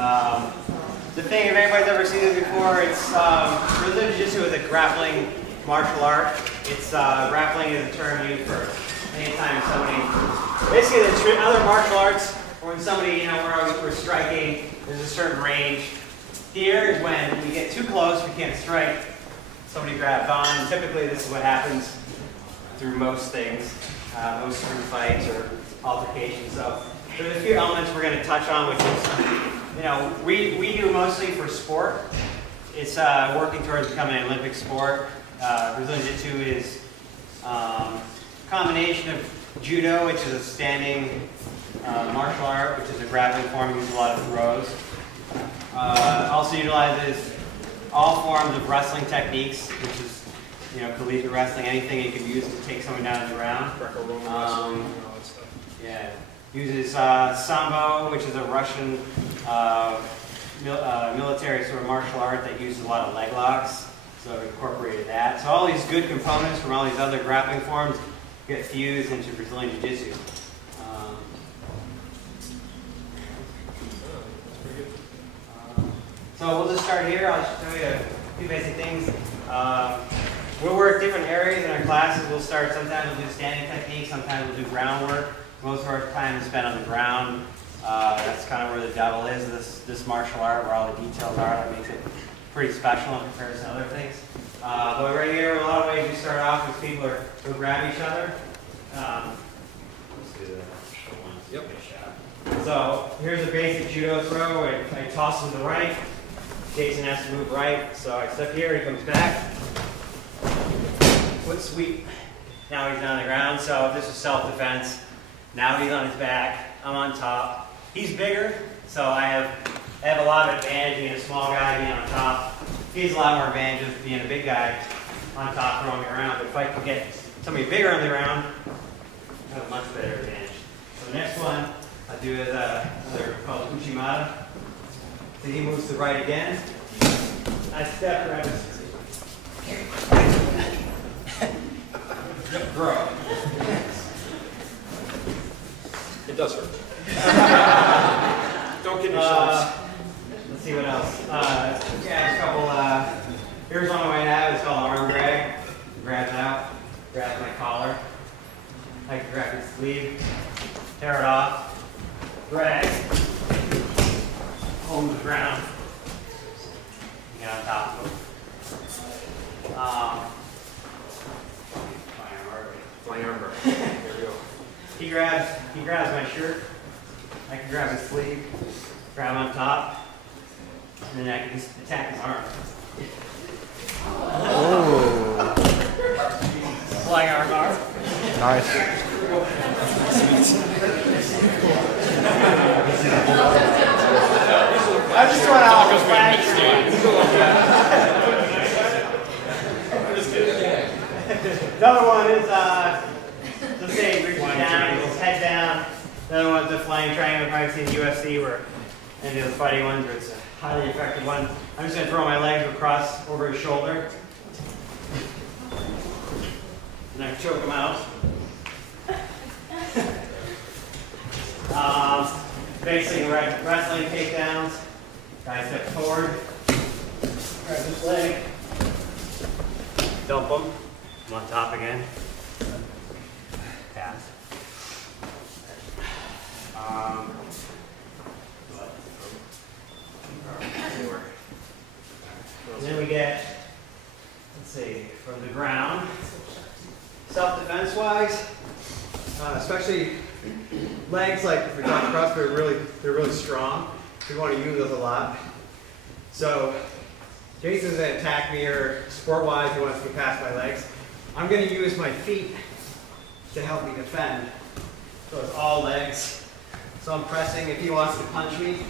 The thing, if anybody's ever seen this before, it's Brazilian Jiu Jitsu is a grappling martial art. It's grappling is a term used for anytime somebody, basically the other martial arts, or when somebody, we're striking, there's a certain range. Here is when we get too close, we can't strike, somebody grabs on, and typically this is what happens through most things, most street fights or altercations. So there's a few elements we're going to touch on, which is, we do mostly for sport. It's working towards becoming an Olympic sport. Brazilian Jiu-Jitsu is a combination of judo, which is a standing martial art, which is a grappling form, uses a lot of throws. Also utilizes all forms of wrestling techniques, which is collegiate wrestling, anything you can use to take someone down to the ground. Greco-Roman wrestling, all that stuff. Yeah. Uses Sambo, which is a Russian military sort of martial art that uses a lot of leg locks. So I've incorporated that. So all these good components from all these other grappling forms get fused into Brazilian Jiu-Jitsu. So we'll just start here. I'll show you a few basic things. We'll work different areas in our classes. We'll start, sometimes we'll do standing techniques, sometimes we'll do groundwork. Most of our time is spent on the ground. That's kind of where the devil is, this martial art, where all the details are. That makes it pretty special in comparison to other things. But right here, in a lot of ways, you start off with people who grab each other. Let's do the short one. Yep. So here's a basic judo throw. I toss him to the right. Jason has to move right. So I step here, he comes back. Foot sweep. Now he's on the ground. So this is self-defense. Now he's on his back. I'm on top. He's bigger, so I have a lot of advantage being a small guy, being on top. He has a lot more advantage of being a big guy on top, throwing me around. But if I can get somebody bigger on the ground, I have a much better advantage. So the next one I do is another called Uchimata. So he moves to the right again. I step, grab his throw. It does hurt. Don't get yourselves. Let's see what else. Yeah, a couple. Here's one way to have. It's called an arm drag. Grabs out, grabs my collar. I can grab his sleeve, tear it off, drag, hold him to the ground, get on top of him. Flying arm bar. There we go. He grabs my shirt. I can grab his sleeve, grab on top, and then I can just attack his arm. Oh. Flying arm bar. Nice. I just want to all flag. Another one is the same, reaching down, he goes head down. Another one's a flying triangle, probably seen UFC, where any of the fighting ones where it's a highly effective one. I'm just going to throw my legs across over his shoulder. And I choke him out. Basically wrestling takedowns. Guy step forward, grab his leg, dump him. I'm on top again. Pass. And then we get, let's see, from the ground, self-defense wise, especially legs, like if we're talking CrossFit, they're really strong. We want to use those a lot. So Jason's going to attack me, or sport-wise, he wants to get past my legs. I'm going to use my feet to help me defend. So it's all legs. So I'm pressing. If he wants to punch me,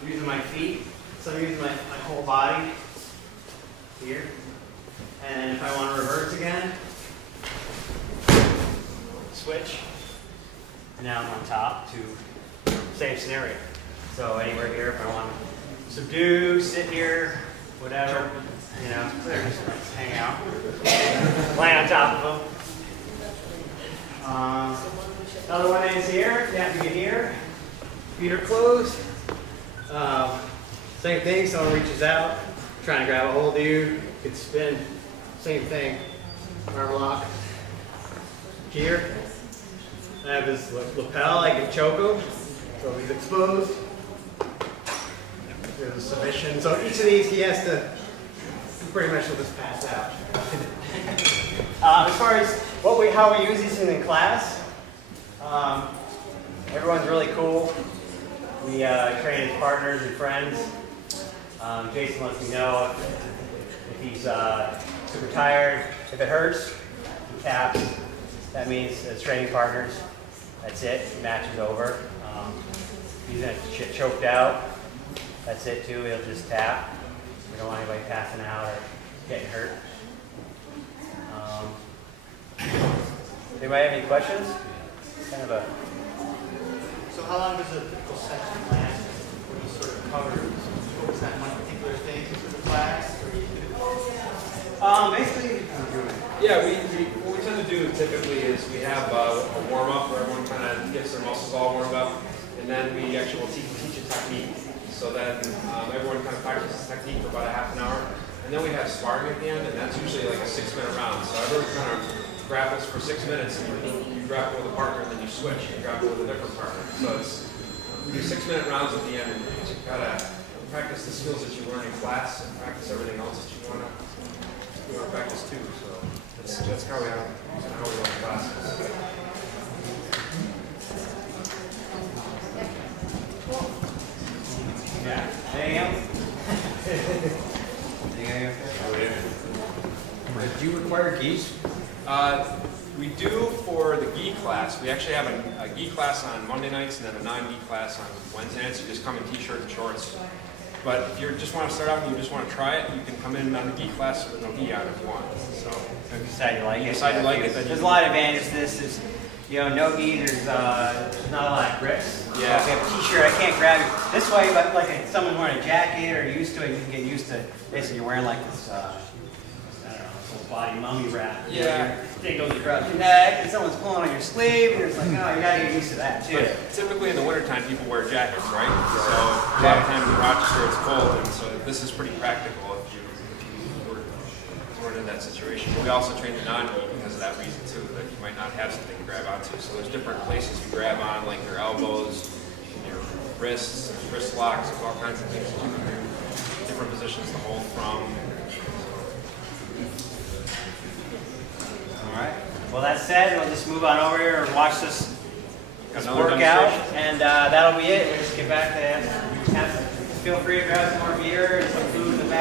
I'm using my feet. So I'm using my whole body here. And if I want to reverse again, switch. And now I'm on top to same scenario. So anywhere here, if I want to subdue, sit here, whatever, just hang out. Lay on top of them. Another one is here. You have to get here. Feet are closed. Same thing, someone reaches out, trying to grab a hold of you, you could spin, same thing. Arm lock. Here, I have his lapel, I can choke him, so he's exposed. There's a submission, so each of these he has to, pretty much will just pass out. As far as how we use these in class, everyone's really cool. We train as partners and friends. Jason lets me know if he's super tired. If it hurts, he taps. That means as training partners, that's it. Match is over. If he's gonna get choked out, that's it too. He'll just tap. We don't want anybody passing out or getting hurt. Anybody have any questions? Kind of a. So how long does a typical session last? What do you sort of cover? Focus on one particular thing for the class? Or you Basically, Yeah, what we tend to do typically is we have a warm-up where everyone kind of gets their muscles all warmed up, and then we actually will teach a technique. So then everyone kind of practices technique for about a half an hour, and then we have sparring at the end, and that's usually like a 6-minute round. So everyone kind of grapples for 6 minutes, and you grapple with a partner, and then you switch, and you grapple with a different partner. So we do 6-minute rounds at the end, and you gotta practice the skills that you learn in class, and practice everything else that you want to practice too. So that's how we run classes. yeah. Do you require gis? We do for the gi class. We actually have a gi class on Monday nights and then a non-gi class on Wednesday nights. You just come in t-shirt and shorts. But if you just want to start out and you just want to try it, you can come in on the gi class with no gi on if you want. So if you decide you like it. Decide you like it, then there's a lot of advantages to this. Is, no gi, there's not a lot of grips. Yeah. If you have a t-shirt, I can't grab it this way, but like someone wearing a jacket or used to it, you can get used to basically you're wearing like this, I don't know, this whole body mummy wrap. Yeah. It goes across your neck, and someone's pulling on your sleeve, and it's like, oh, you gotta get used to that too. But typically in the wintertime, people wear jackets, right? So a lot of times in Rochester it's cold, and so this is pretty practical if you were in that situation. But we also train the non-gi because of that reason too, that you might not have something to grab onto. So there's different places you grab on, like your elbows, your wrists, wrist locks, there's all kinds of things that you can do, different positions to hold from. All right. Well, that said, we'll just move on over here and watch this Another workout, demonstration. and that'll be it. We'll just get back to feel free to grab some more beer and some food in the back.